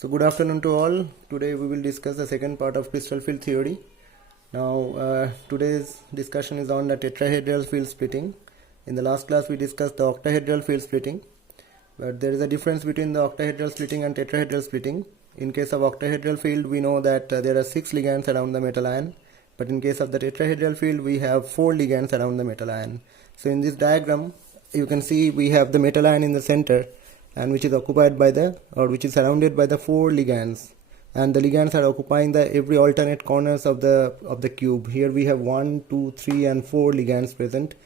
So good afternoon to all. Today we will discuss the second part of crystal field theory. Now today's discussion is on the tetrahedral field splitting. In the last class we discussed the octahedral field splitting, but there is a difference between the octahedral splitting and tetrahedral splitting. In case of octahedral field we know that there are 6 ligands around the metal ion, but in case of the tetrahedral field we have 4 ligands around the metal ion. So in this diagram you can see we have the metal ion in the center, and which is occupied by which is surrounded by the 4 ligands, and the ligands are occupying the every alternate corners of the cube. Here we have 1, 2, 3 and 4 ligands present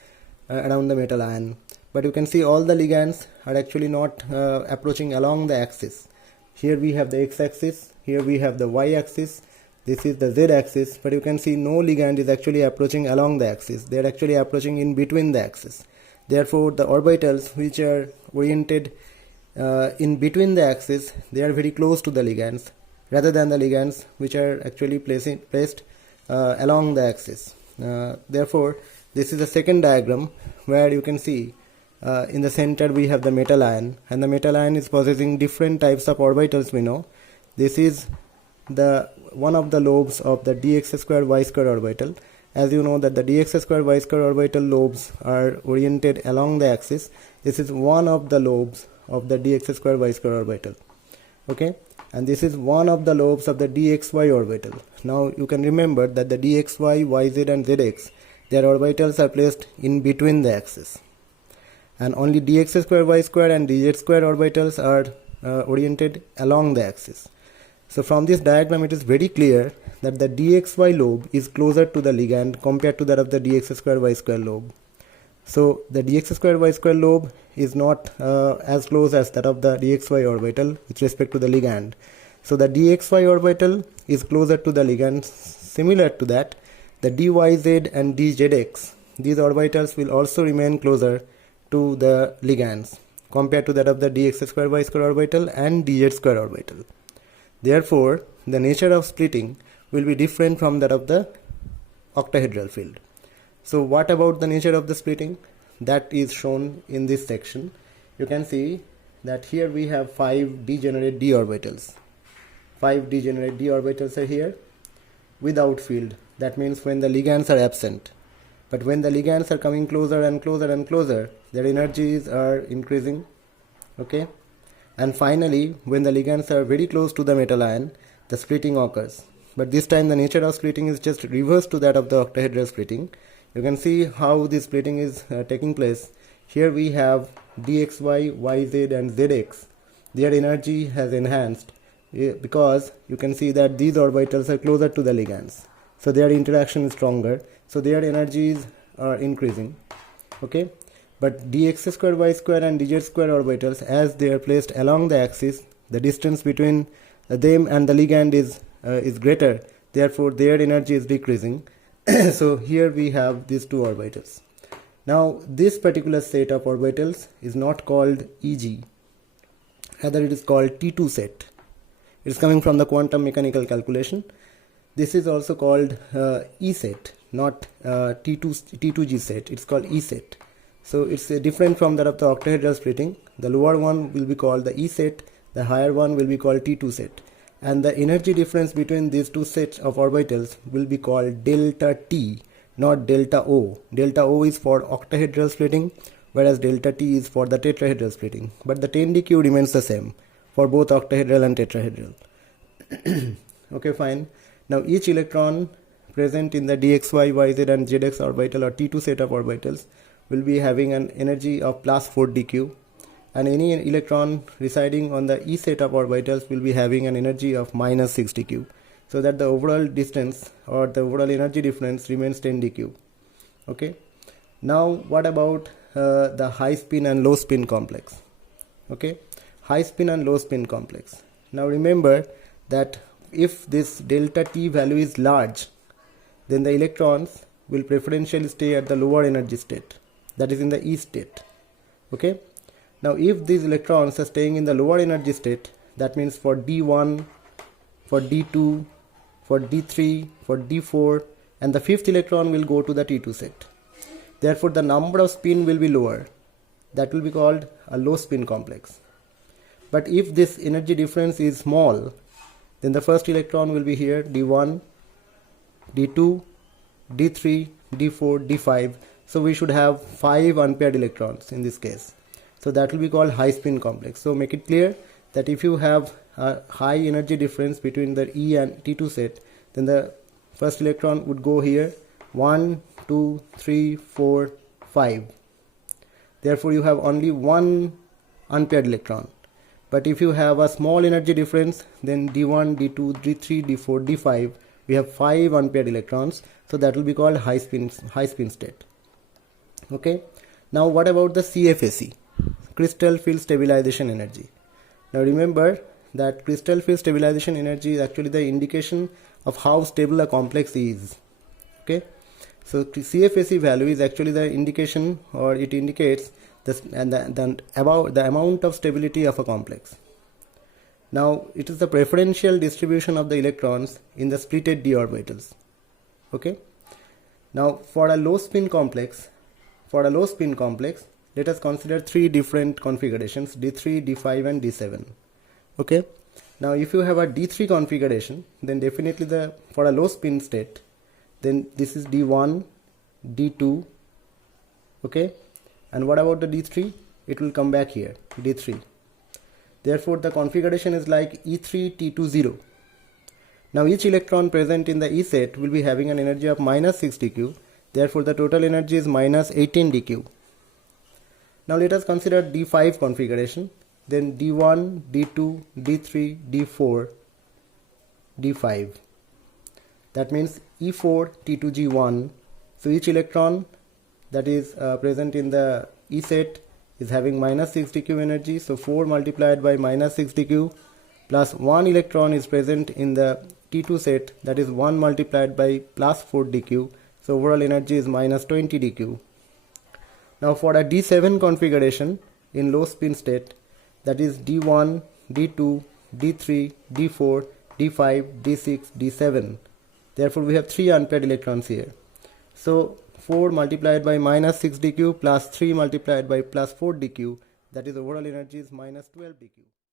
around the metal ion, but you can see all the ligands are actually not approaching along the axis. Here we have the x-axis, here we have the y-axis, this is the z-axis, but you can see no ligand is actually approaching along the axis. They are actually approaching in between the axis. Therefore the orbitals which are oriented in between the axis, they are very close to the ligands rather than the ligands which are actually placed along the axis. Therefore this is the second diagram where you can see in the center we have the metal ion, and the metal ion is possessing different types of orbitals. We know this is the one of the lobes of the dx square y square orbital. As you know that the dx square y square orbital lobes are oriented along the axis. This is one of the lobes of the dx square y square orbital, okay, and this is one of the lobes of the dxy orbital. Now you can remember that the dxy, yz and zx, their orbitals are placed in between the axis, and only dx square y square and dz square orbitals are oriented along the axis. So from this diagram it is very clear that the dxy lobe is closer to the ligand compared to that of the dx square y square lobe. So the dx square y square lobe is not as close as that of the dxy orbital with respect to the ligand. So the dxy orbital is closer to the ligand. Similar to that, the dyz and dzx, these orbitals will also remain closer to the ligands compared to that of the dx square y square orbital and dz square orbital. Therefore the nature of splitting will be different from that of the octahedral field. So what about the nature of the splitting? That is shown in this section. You can see that here we have 5 degenerate d orbitals. 5 degenerate d orbitals are here without field. That means when the ligands are absent. But when the ligands are coming closer and closer and closer, their energies are increasing. Okay? And finally, when the ligands are very close to the metal ion, the splitting occurs. But this time the nature of splitting is just reverse to that of the octahedral splitting. You can see how this splitting is taking place. Here we have dxy, yz and zx. Their energy has enhanced because you can see that these orbitals are closer to the ligands. So their interaction is stronger. So their energies are increasing. Okay. But dx square y square and dz square orbitals, as they are placed along the axis, the distance between them and the ligand is greater. Therefore their energy is decreasing. So here we have these 2 orbitals. Now this particular set of orbitals is not called Eg, rather it is called T2 set. It is coming from the quantum mechanical calculation. This is also called E set, not T2G set. It's called E set. So it's different from that of the octahedral splitting. The lower one will be called the E set, the higher one will be called T2 set. And the energy difference between these 2 sets of orbitals will be called delta T, not delta O. Delta O is for octahedral splitting, whereas delta T is for the tetrahedral splitting. But the 10dq remains the same for both octahedral and tetrahedral. Okay, fine. Now each electron present in the dxy, yz and zx orbital or T2 set of orbitals will be having an energy of plus 4 dq. And any electron residing on the E set of orbitals will be having an energy of minus 6 dq. So that the overall distance or the overall energy difference remains 10 dq. Okay. Now what about the high spin and low spin complex? Okay. High spin and low spin complex. Now remember that if this delta T value is large, then the electrons will preferentially stay at the lower energy state, that is in the E state. Okay. Now if these electrons are staying in the lower energy state, that means for D1, for D2, for D3, for D4, and the 5th electron will go to the T2 set. Therefore the number of spin will be lower. That will be called a low spin complex. But if this energy difference is small, then the first electron will be here, d1, d2, d3, d4, d5. So we should have 5 unpaired electrons in this case. So that will be called high spin complex. So make it clear that if you have a high energy difference between the E and T2 set, then the first electron would go here, 1, 2, 3, 4, 5. Therefore you have only one unpaired electron. But if you have a small energy difference, then d1, d2, d3, d4, d5, we have 5 unpaired electrons. So that will be called high spin state. Okay. Now what about the CFSE, crystal field stabilization energy? Now remember that crystal field stabilization energy is actually the indication of how stable a complex is. Okay. So CFSE value is actually the indication, or it indicates about the amount of stability of a complex. Now it is the preferential distribution of the electrons in the splitted d orbitals. Okay. Now for a low spin complex, let us consider 3 different configurations, d3, d5 and d7. Okay. Now if you have a d3 configuration, then definitely for a low spin state, then this is d1, d2. Okay. And what about the d3? It will come back here, d3. Therefore the configuration is like E3, T2, 0. Now each electron present in the E set will be having an energy of minus 6 dq. Therefore the total energy is minus 18 dq. Now let us consider d5 configuration. Then d1, d2, d3, d4, d5. That means E4, T2, G1. So each electron that is present in the E set is having minus 6 dq energy. So 4 multiplied by minus 6 dq plus 1 electron is present in the T2 set, that is 1 multiplied by plus 4 dq. So overall energy is minus 20 dq. Now for a D7 configuration in low spin state, that is D1, D2, D3, D4, D5, D6, D7. Therefore we have 3 unpaired electrons here. So 4 multiplied by minus 6 dq plus 3 multiplied by plus 4 dq, that is overall energy is minus 12 dq.